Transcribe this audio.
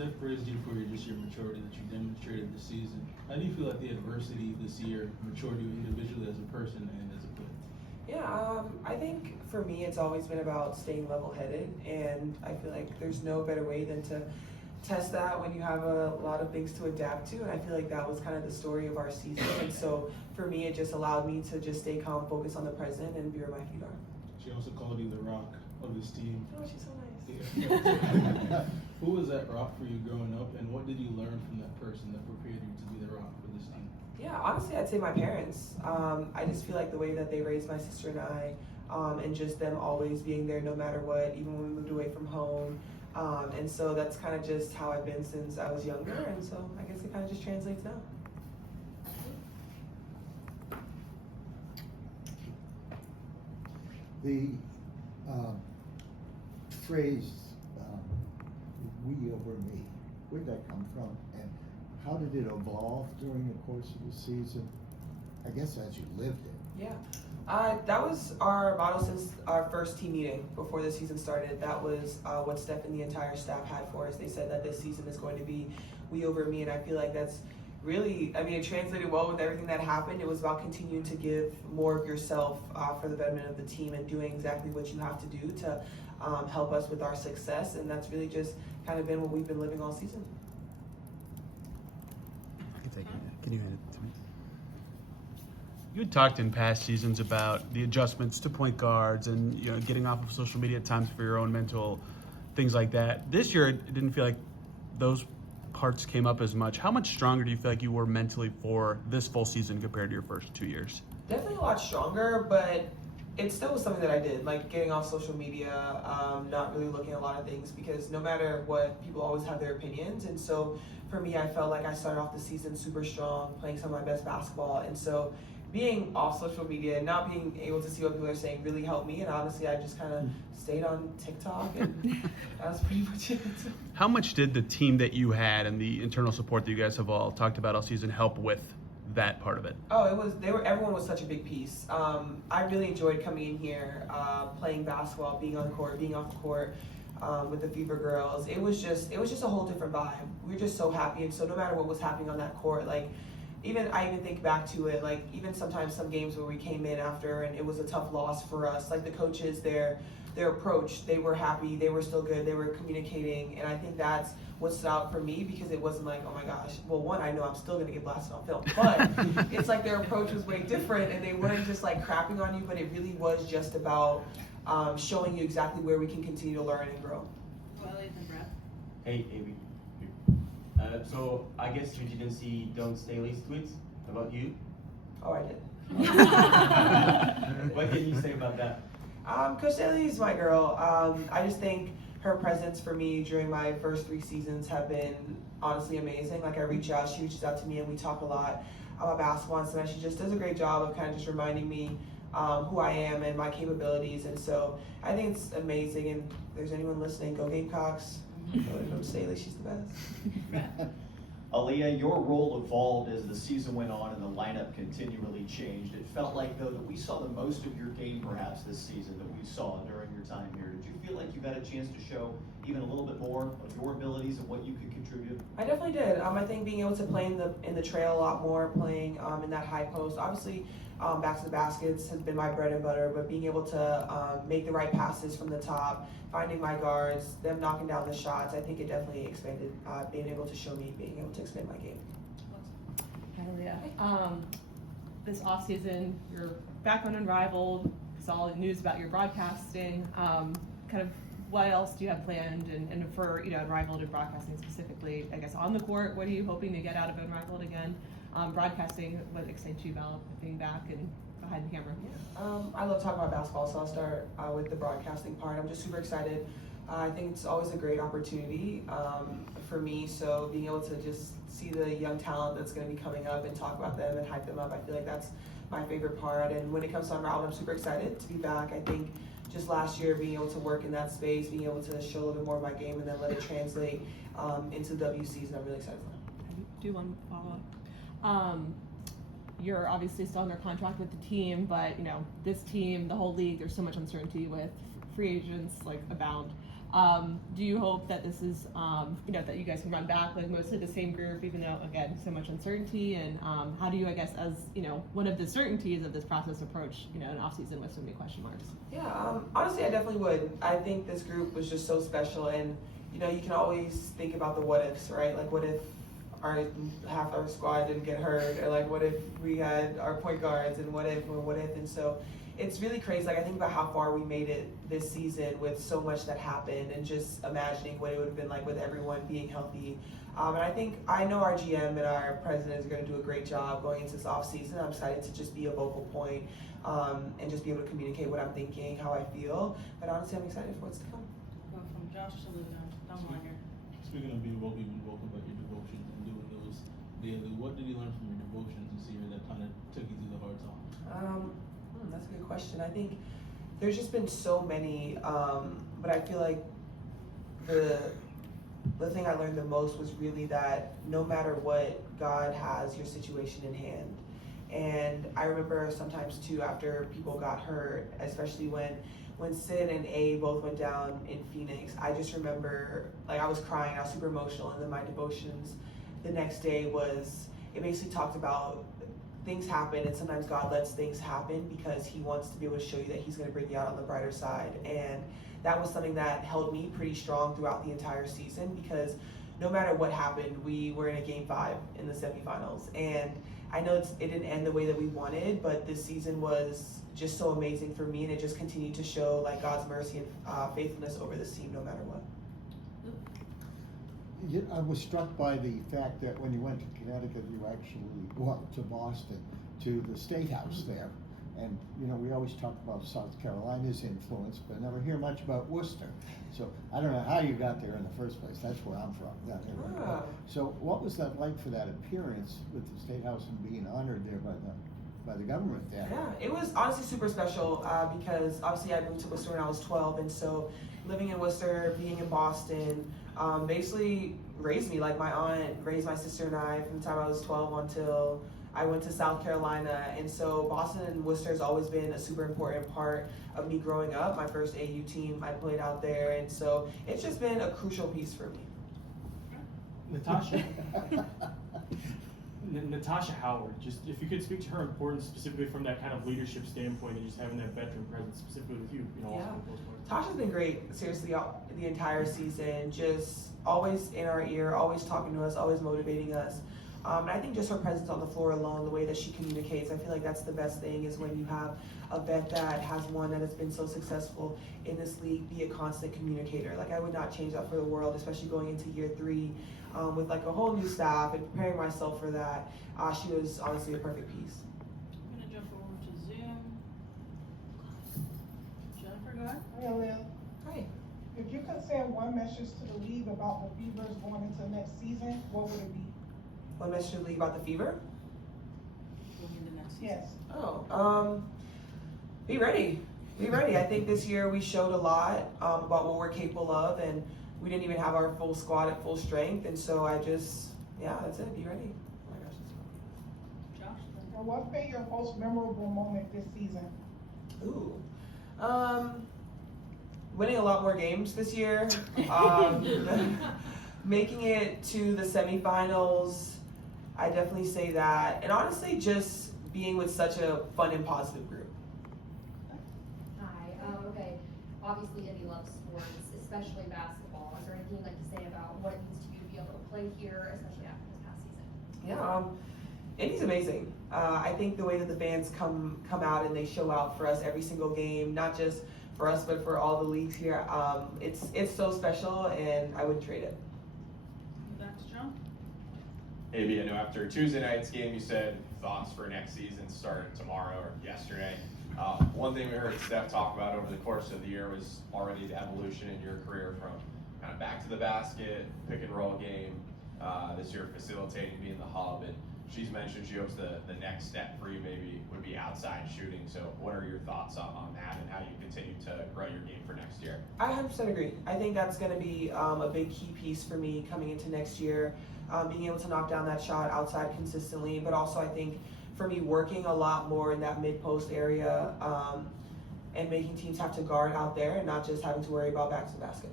Steph praised you for your maturity that you demonstrated this season. How do you feel like the adversity this year matured you individually as a person and as a player? Yeah, I think for me it's always been about staying level-headed, and I feel like there's no better way than to test that when you have a lot of things to adapt to, and I feel like that was kind of the story of our season. And so for me, it just allowed me to just stay calm, focus on the present, and be where my feet are. She also called you the rock of this team. Oh, she's so nice. Yeah. Who was that rock for you growing up, and what did you learn from that person that prepared you to be the rock for this team? Yeah, honestly, I'd say my parents. I just feel like the way that they raised my sister and I, and just them always being there no matter what, even when we moved away from home. And so that's kind of just how I've been since I was younger, and so I guess it kind of just translates now. The phrase "we over me," where'd that come from, and how did it evolve during the course of the season? I guess as you lived it. Yeah, that was our motto since our first team meeting before the season started. That was what Steph and the entire staff had for us. They said that this season is going to be "we over me," and I feel like that's really, I mean, it translated well with everything that happened. It was about continuing to give more of yourself for the betterment of the team and doing exactly what you have to do to help us with our success, and that's really just kind of been what we've been living all season. I can take it. Can you hand it to me? You had talked in past seasons about the adjustments to point guards and getting off of social media at times for your own mental things like that. This year, it didn't feel like those parts came up as much. How much stronger do you feel like you were mentally for this full season compared to your first 2 years? Definitely a lot stronger, but it still was something that I did, like getting off social media, not really looking at a lot of things, because no matter what, people always have their opinions. And so for me, I felt like I started off the season super strong, playing some of my best basketball. And so being off social media and not being able to see what people are saying really helped me. And honestly, I just kind of stayed on TikTok, and that was pretty much it. How much did the team that you had and the internal support that you guys have all talked about all season help with that part of it? Oh, everyone was such a big piece. I really enjoyed coming in here, playing basketball, being on the court, being off the court, with the Fever girls. It was just a whole different vibe. We were just so happy, and so no matter what was happening on that court, like I even think back to it, like even sometimes some games where we came in after and it was a tough loss for us, like the coaches, their approach, they were happy, they were still good, they were communicating, and I think that's what stood out for me, because it wasn't like, oh my gosh, well, one, I know I'm still gonna get blasted on film, but it's like their approach was way different, and they weren't just like crapping on you, but it really was just about showing you exactly where we can continue to learn and grow. Hey, Avery. So I guess you didn't see Coach Staley's tweets about you? Oh, I did. What can you say about that? Coach Staley is my girl. I just think her presence for me during my first 3 seasons have been honestly amazing. Like I reach out, she reaches out to me, and we talk a lot about basketball and stuff. She just does a great job of kind of just reminding me who I am and my capabilities. And so I think it's amazing. And if there's anyone listening, go Gamecocks. Coach Staley, she's the best. Aliyah, your role evolved as the season went on and the lineup continually changed. It felt like, though, that we saw the most of your game perhaps this season that we saw during your time here. Did you feel like you got a chance to show even a little bit more of your abilities and what you could contribute? I definitely did. I think being able to play in the trail a lot more, playing in that high post, obviously back to the baskets has been my bread and butter, but being able to make the right passes from the top, finding my guards, them knocking down the shots, I think it definitely expanded, being able to show me being able to expand my game. Aliyah, this offseason, you're back on Unrivaled, saw news about your broadcasting, kind of what else do you have planned, and for Unrivaled and broadcasting specifically, I guess on the court, what are you hoping to get out of Unrivaled again? Broadcasting, what excites you about being back and behind the camera? I love talking about basketball, so I'll start with the broadcasting part. I'm just super excited. I think it's always a great opportunity for me, so being able to just see the young talent that's going to be coming up and talk about them and hype them up, I feel like that's my favorite part. And when it comes to Unrivaled, I'm super excited to be back. I think just last year, being able to work in that space, being able to show a little bit more of my game and then let it translate into the W season, I'm really excited for that. I do one follow-up. You're obviously still under contract with the team, but this team, the whole league, there's so much uncertainty with free agents like abound. Do you hope that this is, that you guys can run back like mostly the same group, even though, again, so much uncertainty? And how do you, I guess, as, one of the certainties of this process approach, an off-season with so many question marks? Yeah, honestly, I definitely would. I think this group was just so special, and you can always think about the what ifs, right? Like, what if half our squad didn't get hurt, or like, what if we had our point guards, and what if, and so it's really crazy. Like, I think about how far we made it this season with so much that happened, and just imagining what it would have been like with everyone being healthy. And I know our GM and our president is going to do a great job going into this off season. I'm excited to just be a vocal point, and just be able to communicate what I'm thinking, how I feel. But honestly, I'm excited for what's to come. Going from Josh to Luna, down the line here. Speaking of being vocal about your devotions and doing those daily, what did you learn from your devotions this year that kind of took you through the hard times? That's a good question. I think there's just been so many, but I feel like the thing I learned the most was really that no matter what, God has your situation in hand. And I remember sometimes too, after people got hurt, especially when Sid and A both went down in Phoenix, I just remember, like, I was crying, I was super emotional, and then my devotions the next day it basically talked about things happen, and sometimes God lets things happen because he wants to be able to show you that he's going to bring you out on the brighter side. And that was something that held me pretty strong throughout the entire season, because no matter what happened, we were in a game 5 in the semifinals. And I know it didn't end the way that we wanted, but this season was just so amazing for me, and it just continued to show like God's mercy and faithfulness over this team no matter what. I was struck by the fact that when you went to Connecticut, you actually went to Boston, to the State House there. And, we always talk about South Carolina's influence, but never hear much about Worcester. So I don't know how you got there in the first place. That's where I'm from. So what was that like for that appearance with the State House and being honored there by the government there? Yeah, it was honestly super special because obviously I moved to Worcester when I was 12, and so living in Worcester, being in Boston, basically raised me. Like, my aunt raised my sister and I from the time I was 12 until I went to South Carolina. And so Boston and Worcester has always been a super important part of me growing up. My first AU team, I played out there, and so it's just been a crucial piece for me. Natasha Howard, just if you could speak to her importance specifically from that kind of leadership standpoint and just having that veteran presence specifically with you, also in those parts. Tasha's been great, seriously, the entire season. Just always in our ear, always talking to us, always motivating us. And I think just her presence on the floor alone, the way that she communicates, I feel like that's the best thing, is when you have a vet that has one that has been so successful in this league, be a constant communicator. Like, I would not change that for the world, especially going into year 3 with like a whole new staff and preparing myself for that. She was honestly a perfect piece. I'm gonna jump over to Zoom. Jennifer, go ahead. Hey, Aliyah. Hi. If you could send one message to the league about the Fevers going into next season, what would it be? One message to the league about the Fever? Going into next season. Yes. Be ready. Be ready. I think this year we showed a lot about what we're capable of, and we didn't even have our full squad at full strength, and so that's it. Be ready. Oh my gosh, that's Josh? And what's been your most memorable moment this season? Ooh. Winning a lot more games this year. Making it to the semifinals, I definitely say that. And honestly, just being with such a fun and positive group. Hi, okay. Obviously, Indy loves sports, especially basketball. Is there anything you'd like to say about what it means to you to be able to play here, especially after this past season? Yeah, Indy's amazing. I think the way that the fans come out and they show out for us every single game, not just for us, but for all the leagues here, it's so special, and I wouldn't trade it. Back to John. Maybe I know after Tuesday night's game, you said thoughts for next season start tomorrow or yesterday. One thing we heard Steph talk about over the course of the year was already the evolution in your career from kind of back to the basket, pick and roll game, this year facilitating, being the hub. And she's mentioned she hopes the next step for you maybe would be outside shooting. So what are your thoughts on that and how you continue to grow your game for next year? I 100% agree. I think that's going to be a big key piece for me coming into next year, being able to knock down that shot outside consistently, but also I think for me working a lot more in that mid-post area and making teams have to guard out there and not just having to worry about back to the basket.